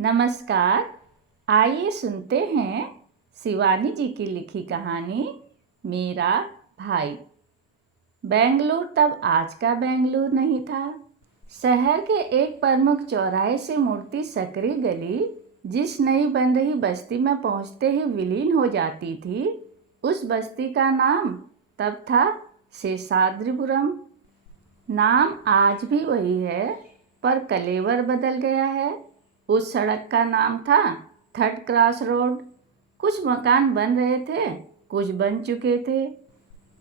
नमस्कार। आइए सुनते हैं शिवानी जी की लिखी कहानी मेरा भाई। बेंगलुरु तब आज का बेंगलुरु नहीं था। शहर के एक प्रमुख चौराहे से मुड़ती सकरी गली जिस नई बन रही बस्ती में पहुंचते ही विलीन हो जाती थी, उस बस्ती का नाम तब था शेषाद्रिपुरम। नाम आज भी वही है, पर कलेवर बदल गया है। उस सड़क का नाम था थर्ड क्रॉस रोड। कुछ मकान बन रहे थे, कुछ बन चुके थे।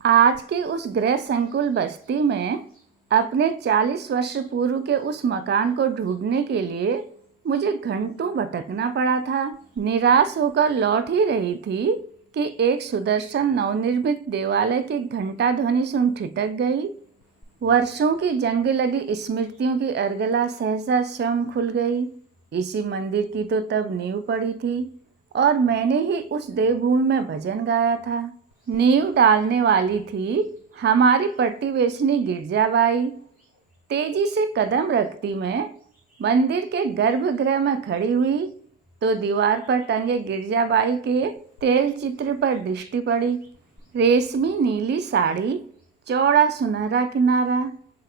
आज की उस गृह संकुल बस्ती में अपने 40 वर्ष पूर्व के उस मकान को ढूंढने के लिए मुझे घंटों भटकना पड़ा था। निराश होकर लौट ही रही थी कि एक सुदर्शन नवनिर्मित देवालय की घंटा ध्वनि सुन ठिठक गई। वर्षों की जंग लगी स्मृतियों की अर्गला सहसा स्वयं खुल गई। इसी मंदिर की तो तब नींव पड़ी थी और मैंने ही उस देवभूमि में भजन गाया था। नींव डालने वाली थी हमारी प्रतिवेशनी गिरजाबाई। तेजी से कदम रखती मैं मंदिर के गर्भगृह में खड़ी हुई तो दीवार पर टंगे गिरजाबाई के तेल चित्र पर दृष्टि पड़ी। रेशमी नीली साड़ी, चौड़ा सुनहरा किनारा,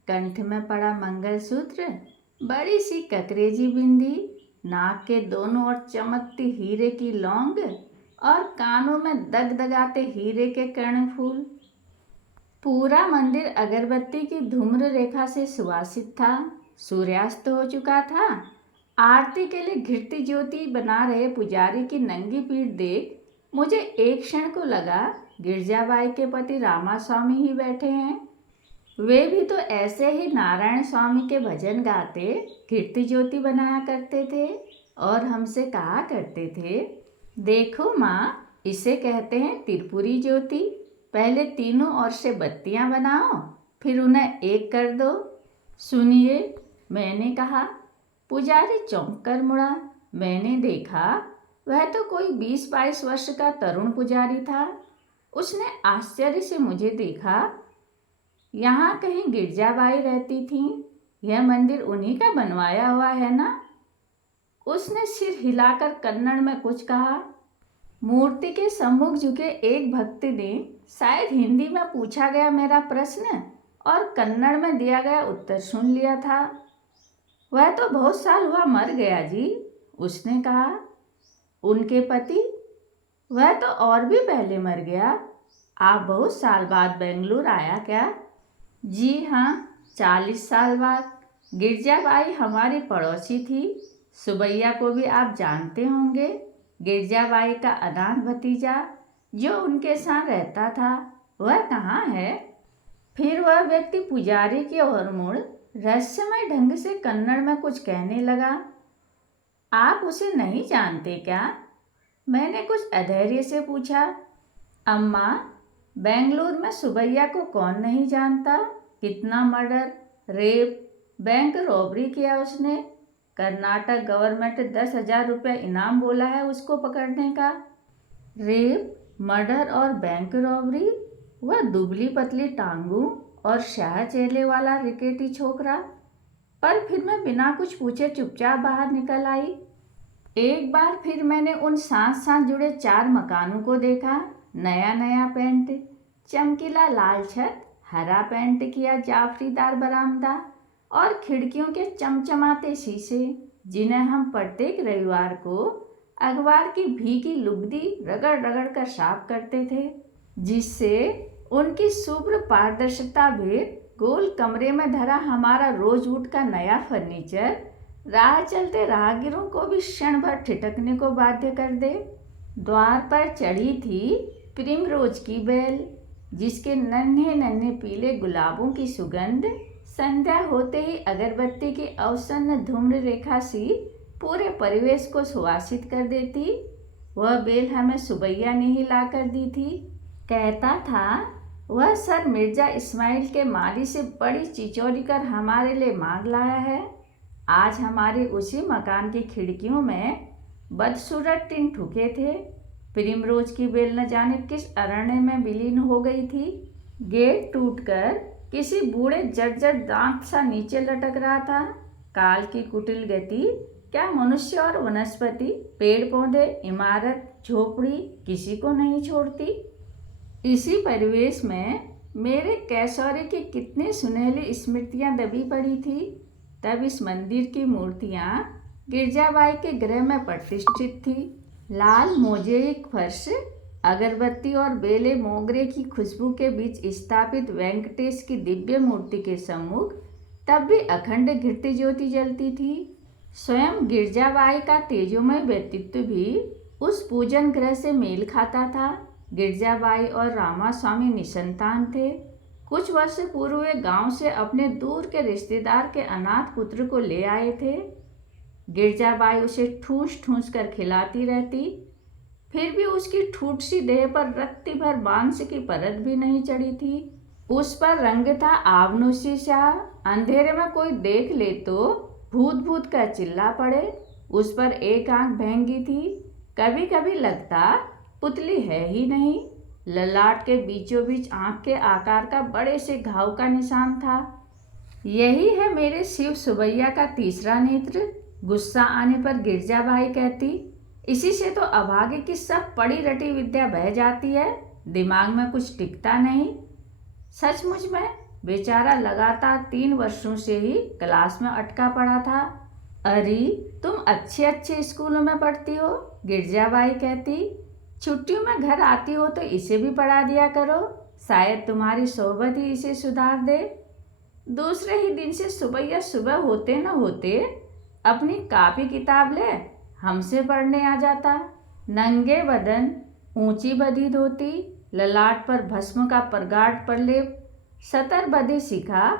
कंठ में पड़ा मंगलसूत्र, बड़ी सी ककरेजी बिंदी, नाक के दोनों ओर चमकती हीरे की लौंग और कानों में दगदगाते हीरे के कर्णफूल। पूरा मंदिर अगरबत्ती की धूम्र रेखा से सुवासित था। सूर्यास्त हो चुका था। आरती के लिए घिरती ज्योति बना रहे पुजारी की नंगी पीठ देख मुझे एक क्षण को लगा गिरजाबाई के पति रामास्वामी ही बैठे हैं। वे भी तो ऐसे ही नारायण स्वामी के भजन गाते कीर्ति ज्योति बनाया करते थे और हमसे कहा करते थे, देखो माँ, इसे कहते हैं त्रिपुरी ज्योति। पहले तीनों ओर से बत्तियां बनाओ, फिर उन्हें एक कर दो। सुनिए, मैंने कहा। पुजारी चौंक कर मुड़ा। मैंने देखा वह तो कोई 20-22 वर्ष का तरुण पुजारी था। उसने आश्चर्य से मुझे देखा। यहाँ कहीं गिरजाबाई रहती थीं। यह मंदिर उन्हीं का बनवाया हुआ है ना? उसने सिर हिलाकर कन्नड़ में कुछ कहा। मूर्ति के सम्मुख झुके एक भक्त ने शायद हिंदी में पूछा गया मेरा प्रश्न और कन्नड़ में दिया गया उत्तर सुन लिया था। वह तो बहुत साल हुआ मर गया जी, उसने कहा। उनके पति? वह तो और भी पहले मर गया। आप बहुत साल बाद बेंगलुरु आया क्या? जी हाँ, 40 साल बाद। गिरजाबाई हमारी पड़ोसी थी। सुबैया को भी आप जानते होंगे। गिरजाबाई का अनाथ भतीजा जो उनके साथ रहता था, वह कहाँ है? फिर वह व्यक्ति पुजारी की ओर मुड़ रहस्यमय ढंग से कन्नड़ में कुछ कहने लगा। आप उसे नहीं जानते क्या? मैंने कुछ अधैर्य से पूछा। अम्मा, बेंगलुरु में सुबैया को कौन नहीं जानता? कितना मर्डर, रेप, बैंक रॉबरी किया उसने। कर्नाटक गवर्नमेंट 10,000 रुपये इनाम बोला है उसको पकड़ने का। रेप, मर्डर और बैंक रॉबरी? वह दुबली पतली टांगू और शाह चेहरे वाला रिकेटी छोकरा। पर फिर मैं बिना कुछ पूछे चुपचाप बाहर निकल आई। एक बार फिर मैंने उन साथ साथ जुड़े 4 मकानों को देखा। नया नया पेंट, चमकीला लाल छत, हरा पेंट किया जाफरीदार बरामदा और खिड़कियों के चमचमाते शीशे, जिन्हें हम प्रत्येक रविवार को अखबार की भीगी लुगदी रगड़ रगड़ कर साफ करते थे, जिससे उनकी शुभ्र पारदर्शिता भेद गोल कमरे में धरा हमारा रोजवुड का नया फर्नीचर राह चलते राहगीरों को भी क्षण भर ठिठकने को बाध्य कर दे। द्वार पर चढ़ी थी प्रिमरोज की बेल, जिसके नन्हे नन्हे पीले गुलाबों की सुगंध संध्या होते ही अगरबत्ती की अवसन्न धूम्र रेखा सी पूरे परिवेश को सुवासित कर देती। वह बेल हमें सुबैया ने ही ला कर दी थी। कहता था वह सर मिर्जा इस्माइल के माली से बड़ी चिचोरी कर हमारे लिए मांग लाया है। आज हमारे उसी मकान की खिड़कियों में बदसूरत टिन ठुके थे। प्रिमरोज की बेल न जाने किस अरण्य में विलीन हो गई थी। गेट टूटकर किसी बूढ़े जर्जर दांत सा नीचे लटक रहा था। काल की कुटिल गति क्या मनुष्य और वनस्पति, पेड़ पौधे, इमारत, झोपड़ी किसी को नहीं छोड़ती? इसी परिवेश में मेरे कैशोर्य की कितनी सुनहली स्मृतियां दबी पड़ी थी। तब इस मंदिर की मूर्तियां गिरजाबाई के गृह में प्रतिष्ठित थी। लाल मोज़ेइक फर्श, अगरबत्ती और बेले मोगरे की खुशबू के बीच स्थापित वेंकटेश की दिव्य मूर्ति के सम्मुख तब भी अखंड घृत ज्योति जलती थी। स्वयं गिरजाबाई का तेजोमय व्यक्तित्व भी उस पूजन गृह से मेल खाता था। गिरजाबाई और रामास्वामी निसंतान थे। कुछ वर्ष पूर्व वे गांव से अपने दूर के रिश्तेदार के अनाथ पुत्र को ले आए थे। गिरजाबाई उसे ठूस ठूस कर खिलाती रहती, फिर भी उसकी ठूठ सी देह पर रत्ती भर मांस की परत भी नहीं चढ़ी थी। उस पर रंग था आवनुसी सा। अंधेरे में कोई देख ले तो भूत भूत का चिल्ला पड़े। उस पर एक आंख भैंगी थी। कभी कभी लगता पुतली है ही नहीं। ललाट के बीचों बीच आंख के आकार का बड़े से घाव का निशान था। यही है मेरे शिव सुबैया का तीसरा नेत्र। गुस्सा आने पर गिरजाबाई कहती, इसी से तो अभागे की सब पड़ी रटी विद्या बह जाती है, दिमाग में कुछ टिकता नहीं। सचमुच में बेचारा लगातार 3 वर्षों से ही क्लास में अटका पड़ा था। अरे तुम अच्छे अच्छे स्कूलों में पढ़ती हो, गिरजाबाई कहती। छुट्टियों में घर आती हो तो इसे भी पढ़ा दिया करो, शायद तुम्हारी सोहबत ही इसे सुधार दे। दूसरे ही दिन से सुबह सुबह होते न होते अपनी कापी किताब ले हमसे पढ़ने आ जाता। नंगे बदन, ऊंची बधी धोती, ललाट पर भस्म का प्रगाढ़ प्रलेप, सतर बधी शिखा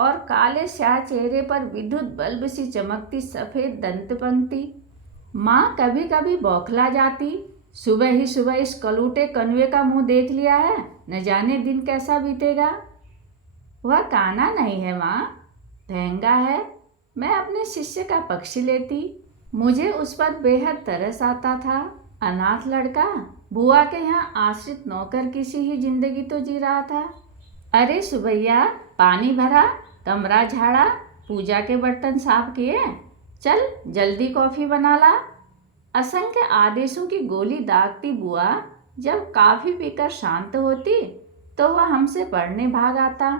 और काले स्याह चेहरे पर विद्युत बल्ब सी चमकती सफ़ेद दंत पंक्ति। माँ कभी कभी बौखला जाती, सुबह ही सुबह इस कलूटे कन्वे का मुंह देख लिया है, न जाने दिन कैसा बीतेगा। वह काना नहीं है माँ, महंगा है। मैं अपने शिष्य का पक्ष लेती। मुझे उस पर बेहद तरस आता था। अनाथ लड़का, बुआ के यहाँ आश्रित नौकर किसी ही जिंदगी तो जी रहा था। अरे सुबैया, पानी भरा, कमरा झाड़ा, पूजा के बर्तन साफ किए, चल जल्दी कॉफ़ी बना ला। असंख्य आदेशों की गोली दागती बुआ जब काफ़ी पीकर शांत होती तो वह हमसे पढ़ने भाग आता।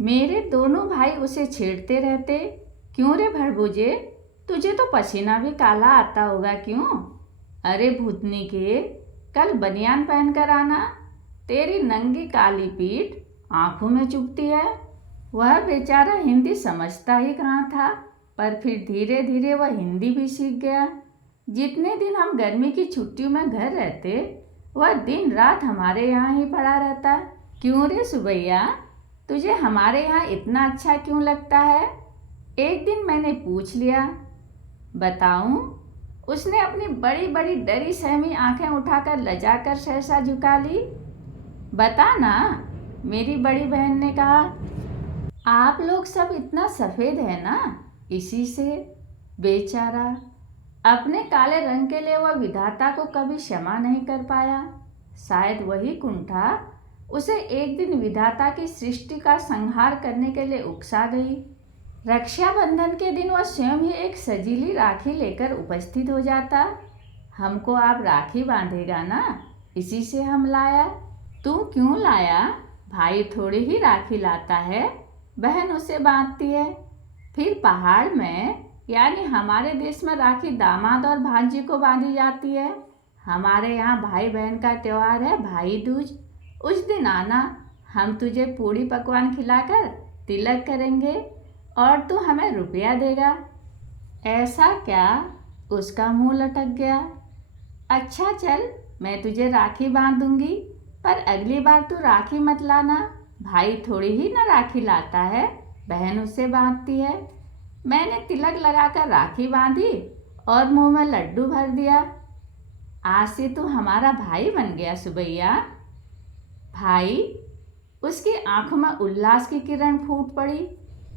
मेरे दोनों भाई उसे छेड़ते रहते, क्यों रे भड़बूजे, तुझे तो पसीना भी काला आता होगा क्यों? अरे भूतनी के, कल बनियान पहन कर आना, तेरी नंगी काली पीठ आंखों में चुभती है। वह बेचारा हिंदी समझता ही कहाँ था, पर फिर धीरे धीरे वह हिंदी भी सीख गया। जितने दिन हम गर्मी की छुट्टियों में घर रहते, वह दिन रात हमारे यहाँ ही पड़ा रहता। क्यों रे सुबैया, तुझे हमारे यहाँ इतना अच्छा क्यों लगता है? एक दिन मैंने पूछ लिया। बताऊं? उसने अपनी बड़ी बड़ी डरी सहमी आंखें उठाकर लजाकर सहसा झुका ली। बता ना, मेरी बड़ी बहन ने कहा। आप लोग सब इतना सफ़ेद है ना, इसी से। बेचारा, अपने काले रंग के लिए वह विधाता को कभी क्षमा नहीं कर पाया। शायद वही कुंठा उसे एक दिन विधाता की सृष्टि का संहार करने के लिए उकसा गई। रक्षाबंधन के दिन वह स्वयं ही एक सजीली राखी लेकर उपस्थित हो जाता। हमको आप राखी बांधेगा ना, इसी से हम लाया। तू क्यों लाया? भाई थोड़ी ही राखी लाता है, बहन उसे बांधती है। फिर पहाड़ में यानी हमारे देश में राखी दामाद और भांजी को बांधी जाती है। हमारे यहाँ भाई बहन का त्यौहार है भाई दूज। उस दिन आना, हम तुझे पूड़ी पकवान खिलाकर तिलक करेंगे और तू हमें रुपया देगा। ऐसा क्या? उसका मुंह लटक गया। अच्छा चल, मैं तुझे राखी बांध दूंगी, पर अगली बार तू राखी मत लाना। भाई थोड़ी ही ना राखी लाता है, बहन उसे बांधती है। मैंने तिलक लगाकर राखी बांधी और मुंह में लड्डू भर दिया। आज से तू हमारा भाई बन गया सुबैया। भाई? उसकी आंखों में उल्लास की किरण फूट पड़ी।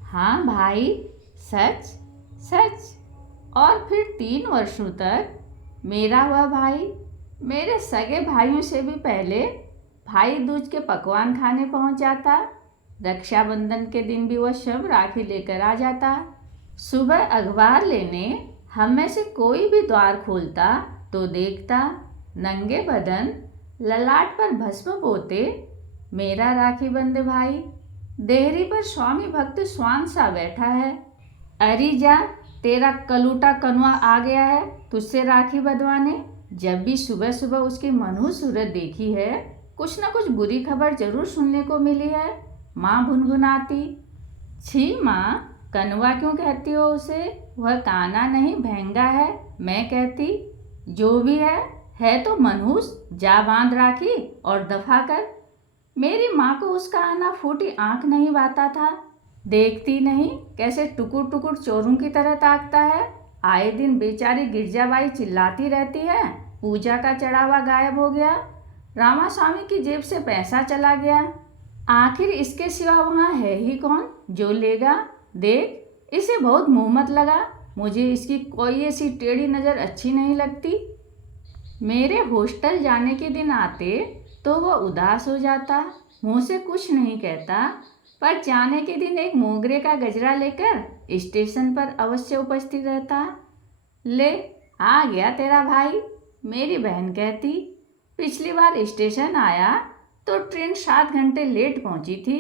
हाँ भाई, सच सच। और फिर 3 वर्षों तक मेरा वह भाई मेरे सगे भाइयों से भी पहले भाई दूज के पकवान खाने पहुंच जाता। रक्षाबंधन के दिन भी वह सब राखी लेकर आ जाता। सुबह अखबार लेने हम में से कोई भी द्वार खोलता तो देखता नंगे बदन ललाट पर भस्म पोते मेरा राखी बंद भाई देहरी पर स्वामी भक्त स्वान सा बैठा है। अरे जा, तेरा कलूटा कनुआ आ गया है तुझसे राखी बंधवाने। जब भी सुबह सुबह उसकी मनहूस सूरत देखी है, कुछ न कुछ बुरी खबर जरूर सुनने को मिली है। माँ भुनभुनाती। छी माँ, कनुआ क्यों कहती हो उसे? वह काना नहीं भेंगा है। मैं कहती जो भी है तो मनहूस। जा बांध राखी और दफा कर। मेरी माँ को उसका आना फूटी आंख नहीं भाता था। देखती नहीं कैसे टुकुर टुकुर चोरों की तरह ताकता है। आए दिन बेचारी गिरजाबाई चिल्लाती रहती है, पूजा का चढ़ावा गायब हो गया, रामास्वामी की जेब से पैसा चला गया। आखिर इसके सिवा वहाँ है ही कौन जो लेगा? देख, इसे बहुत मुँह मत लगा। मुझे इसकी कोई ऐसी टेढ़ी नज़र अच्छी नहीं लगती। मेरे हॉस्टल जाने के दिन आते तो वह उदास हो जाता, मुँह से कुछ नहीं कहता, पर जाने के दिन एक मोगरे का गजरा लेकर स्टेशन पर अवश्य उपस्थित रहता। ले, आ गया तेरा भाई, मेरी बहन कहती। पिछली बार स्टेशन आया तो ट्रेन 7 घंटे लेट पहुंची थी।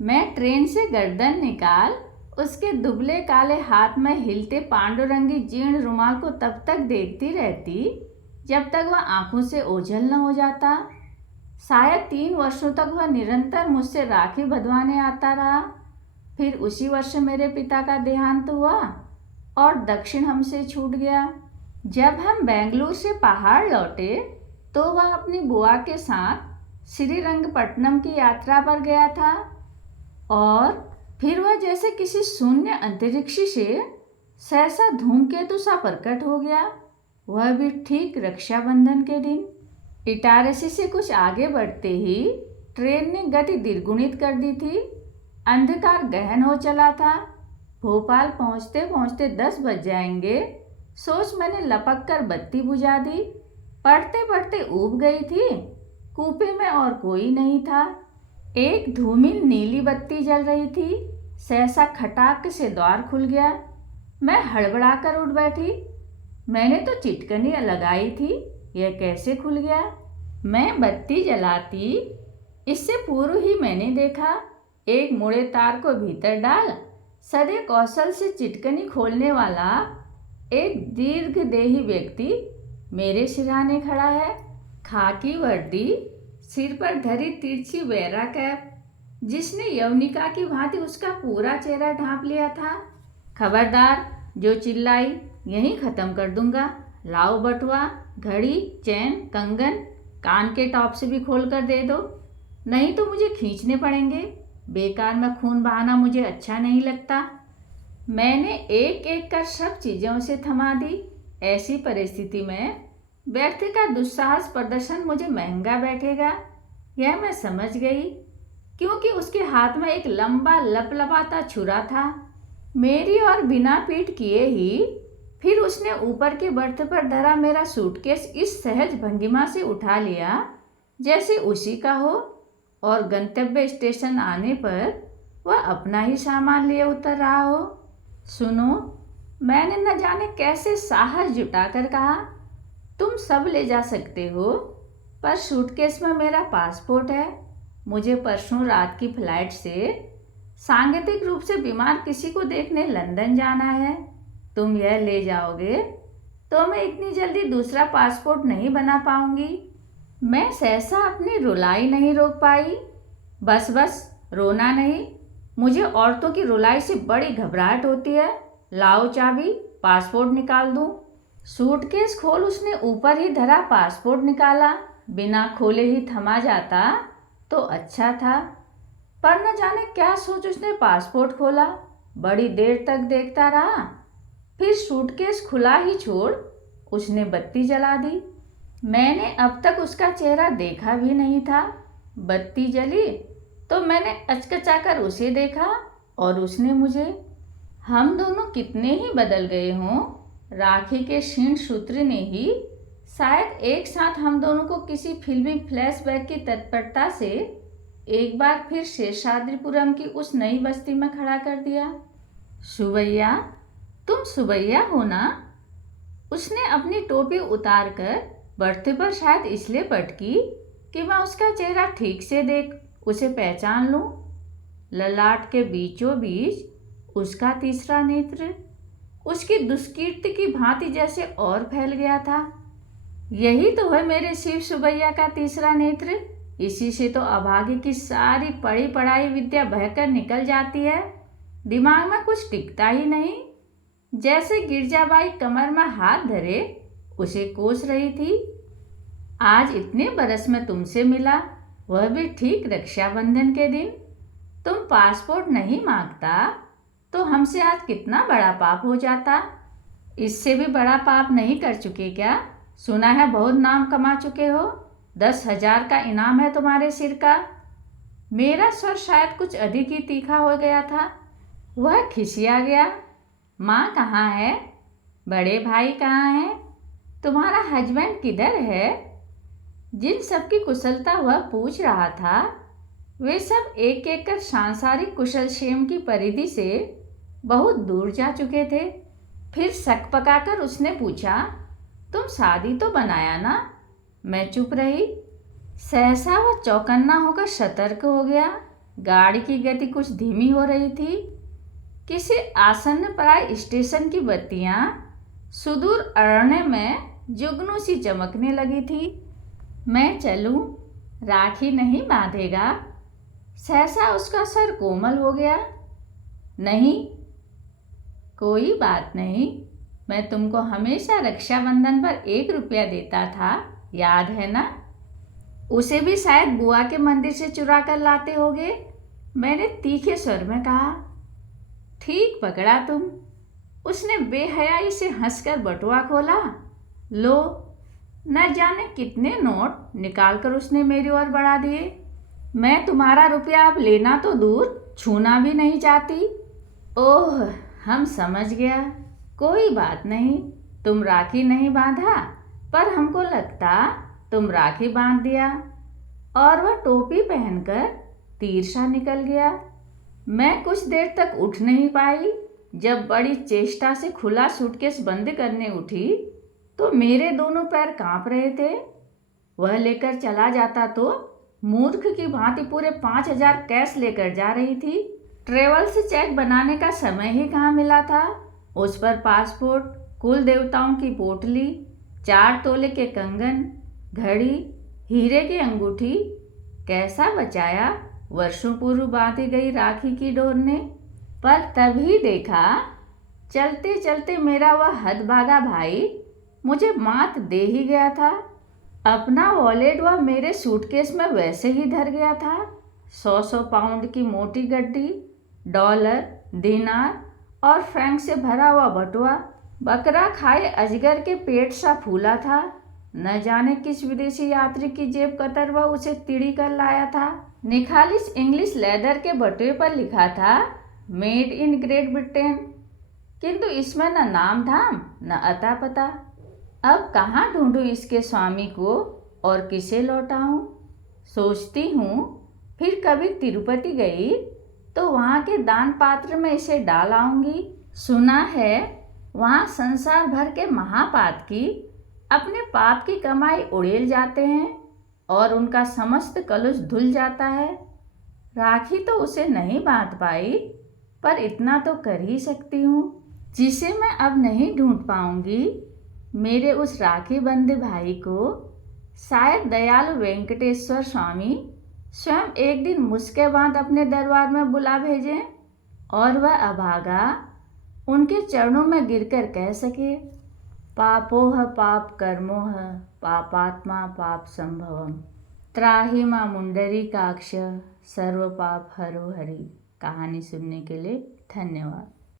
मैं ट्रेन से गर्दन निकाल उसके दुबले काले हाथ में हिलते पांडुरंगी जीर्ण रुमाल को तब तक देखती रहती जब तक वह आंखों से ओझल न हो जाता। शायद 3 वर्षों तक वह निरंतर मुझसे राखी बंधवाने आता रहा। फिर उसी वर्ष मेरे पिता का देहांत हुआ और दक्षिण हमसे छूट गया। जब हम बेंगलुरु से पहाड़ लौटे तो वह अपनी बुआ के साथ श्रीरंगपट्टनम की यात्रा पर गया था और फिर वह जैसे किसी शून्य अंतरिक्षी से सहसा धूमकेतु सा प्रकट हो गया। वह भी ठीक रक्षाबंधन के दिन। इटारसी से कुछ आगे बढ़ते ही ट्रेन ने गति द्विगुणित कर दी थी। अंधकार गहन हो चला था। भोपाल पहुंचते पहुंचते 10 बज जाएंगे सोच मैंने लपक कर बत्ती बुझा दी। पढ़ते पढ़ते ऊब गई थी। कूपे में और कोई नहीं था। एक धूमिल नीली बत्ती जल रही थी। सहसा खटाक से द्वार खुल गया। मैं हड़बड़ा कर उठ बैठी। मैंने तो चिटकनी लगाई थी, यह कैसे खुल गया? मैं बत्ती जलाती इससे पूर्व ही मैंने देखा एक मुड़े तार को भीतर डाल सदे कौशल से चिटकनी खोलने वाला एक दीर्घदेही व्यक्ति मेरे सिरहाने खड़ा है। खाकी वर्दी, सिर पर धरी तिरछी बेरा कैप, जिसने यवनिका की भांति उसका पूरा चेहरा ढांप लिया था। खबरदार, जो चिल्लाई यहीं ख़त्म कर दूंगा। लाओ बटुआ, घड़ी, चैन, कंगन, कान के टॉप से भी खोल कर दे दो, नहीं तो मुझे खींचने पड़ेंगे। बेकार में खून बहाना मुझे अच्छा नहीं लगता। मैंने एक एक कर सब चीज़ें उसे थमा दी। ऐसी परिस्थिति में व्यर्थ का दुस्साहस प्रदर्शन मुझे महंगा बैठेगा, यह मैं समझ गई, क्योंकि उसके हाथ में एक लंबा लपलपाता छुरा था। मेरी और बिना पीठ किए ही फिर उसने ऊपर के बर्थ पर धरा मेरा सूटकेस इस सहज भंगिमा से उठा लिया जैसे उसी का हो, और गंतव्य स्टेशन आने पर वह अपना ही सामान लिए उतर रहा हो। सुनो, मैंने न जाने कैसे साहस जुटाकर कहा, तुम सब ले जा सकते हो, पर सूटकेस में मेरा पासपोर्ट है। मुझे परसों रात की फ्लाइट से सांकेतिक रूप से बीमार किसी को देखने लंदन जाना है। तुम यह ले जाओगे तो मैं इतनी जल्दी दूसरा पासपोर्ट नहीं बना पाऊंगी। मैं सहसा अपनी रुलाई नहीं रोक पाई। बस बस, रोना नहीं, मुझे औरतों की रुलाई से बड़ी घबराहट होती है। लाओ चाबी, पासपोर्ट निकाल दूं। सूटकेस खोल उसने ऊपर ही धरा पासपोर्ट निकाला। बिना खोले ही थमा जाता तो अच्छा था, पर न जाने क्या सोच उसने पासपोर्ट खोला। बड़ी देर तक देखता रहा, फिर सूटकेस खुला ही छोड़ उसने बत्ती जला दी। मैंने अब तक उसका चेहरा देखा भी नहीं था। बत्ती जली तो मैंने अचकचाकर उसे देखा और उसने मुझे। हम दोनों कितने ही बदल गए हों, राखी के क्षीण सूत्र ने ही शायद एक साथ हम दोनों को किसी फिल्मी फ्लैशबैक की तत्परता से एक बार फिर शेषाद्रिपुरम की उस नई बस्ती में खड़ा कर दिया। सुबैया, तुम सुबैया हो ना? उसने अपनी टोपी उतारकर बर्थे पर शायद इसलिए पटकी कि मैं उसका चेहरा ठीक से देख उसे पहचान लूं। ललाट के बीचों बीच उसका तीसरा नेत्र उसकी दुष्कीर्ति की भांति जैसे और फैल गया था। यही तो है मेरे शिव सुबैया का तीसरा नेत्र। इसी से तो अभागे की सारी पढ़ी पढ़ाई विद्या बहकर निकल जाती है। दिमाग में कुछ टिकता ही नहीं। जैसे गिरजाबाई कमर में हाथ धरे उसे कोस रही थी। आज इतने बरस में तुमसे मिला, वह भी ठीक रक्षाबंधन के दिन। तुम पासपोर्ट नहीं मांगता तो हमसे आज कितना बड़ा पाप हो जाता। इससे भी बड़ा पाप नहीं कर चुके क्या? सुना है बहुत नाम कमा चुके हो। 10,000 का इनाम है तुम्हारे सिर का। मेरा स्वर शायद कुछ अधिक ही तीखा हो गया था। वह खिसिया गया। माँ कहाँ है? बड़े भाई कहाँ हैं? तुम्हारा हस्बैंड किधर है? जिन सबकी कुशलता वह पूछ रहा था वे सब एक एक कर सांसारिक कुशल क्षेम की परिधि से बहुत दूर जा चुके थे। फिर शक पकाकर उसने पूछा, तुम शादी तो बनाया ना? मैं चुप रही। सहसा वह चौकन्ना होकर सतर्क हो गया। गाड़ी की गति कुछ धीमी हो रही थी। किसी आसन्न प्राय स्टेशन की बत्तियां सुदूर अरण्य में जुगनू सी चमकने लगी थी। मैं चलूं? राखी नहीं बांधेगा? सहसा उसका सर कोमल हो गया। नहीं, कोई बात नहीं। मैं तुमको हमेशा रक्षाबंधन पर 1 रुपया देता था, याद है ना? उसे भी शायद बुआ के मंदिर से चुरा कर लाते होगे। मैंने तीखे स्वर में कहा। ठीक पकड़ा तुम। उसने बेहयाई से हंसकर बटुआ खोला। लो, न जाने कितने नोट निकालकर उसने मेरी ओर बढ़ा दिए। मैं तुम्हारा रुपया अब लेना तो दूर, छूना भी नहीं चाहती। ओह, हम समझ गया। कोई बात नहीं। तुम राखी नहीं बांधा, पर हमको लगता तुम राखी बांध दिया। और वह टोपी पहनकर तीर निकल गया। मैं कुछ देर तक उठ नहीं पाई। जब बड़ी चेष्टा से खुला सूटकेस बंद करने उठी तो मेरे दोनों पैर कांप रहे थे। वह लेकर चला जाता तो मूर्ख की भांति पूरे 5,000 कैश लेकर जा रही थी। ट्रेवल से चेक बनाने का समय ही कहाँ मिला था। उस पर पासपोर्ट, कुल देवताओं की पोटली, 4 तोले के कंगन, घड़ी, हीरे की अंगूठी। कैसा बचाया वर्षों पूर्व बांधी गई राखी की डोर ने। पर तभी देखा चलते चलते मेरा वह हदभागा भाई मुझे मात दे ही गया था। अपना वॉलेट वह मेरे सूटकेस में वैसे ही धर गया था। 100 पाउंड की मोटी गड्डी, डॉलर, दिनार और फ्रैंक से भरा हुआ बटुआ बकरा खाए अजगर के पेट सा फूला था। न जाने किस विदेशी यात्री की जेब कतर वह उसे तिड़ी कर लाया था। निखालिस इंग्लिश लेदर के बटुए पर लिखा था मेड इन ग्रेट ब्रिटेन, किंतु इसमें न नाम धाम न अता पता। अब कहाँ ढूंढूं इसके स्वामी को और किसे लौटाऊं? सोचती हूँ फिर कभी तिरुपति गई तो वहाँ के दान पात्र में इसे डाल आऊंगी। सुना है वहाँ संसार भर के महापातकी अपने पाप की कमाई उड़ेल जाते हैं और उनका समस्त कलुष धुल जाता है। राखी तो उसे नहीं बांध पाई, पर इतना तो कर ही सकती हूँ जिसे मैं अब नहीं ढूंढ पाऊंगी। मेरे उस राखी बंधे भाई को शायद दयालु वेंकटेश्वर स्वामी स्वयं एक दिन मुस्के बांध अपने दरबार में बुला भेजें और वह अभागा उनके चरणों में गिरकर कह सके, पापोह पाप कर्मोह पापात्मा पाप संभवम त्राहि मां मुंडरीकाक्ष सर्व पाप हरो हरि। कहानी सुनने के लिए धन्यवाद।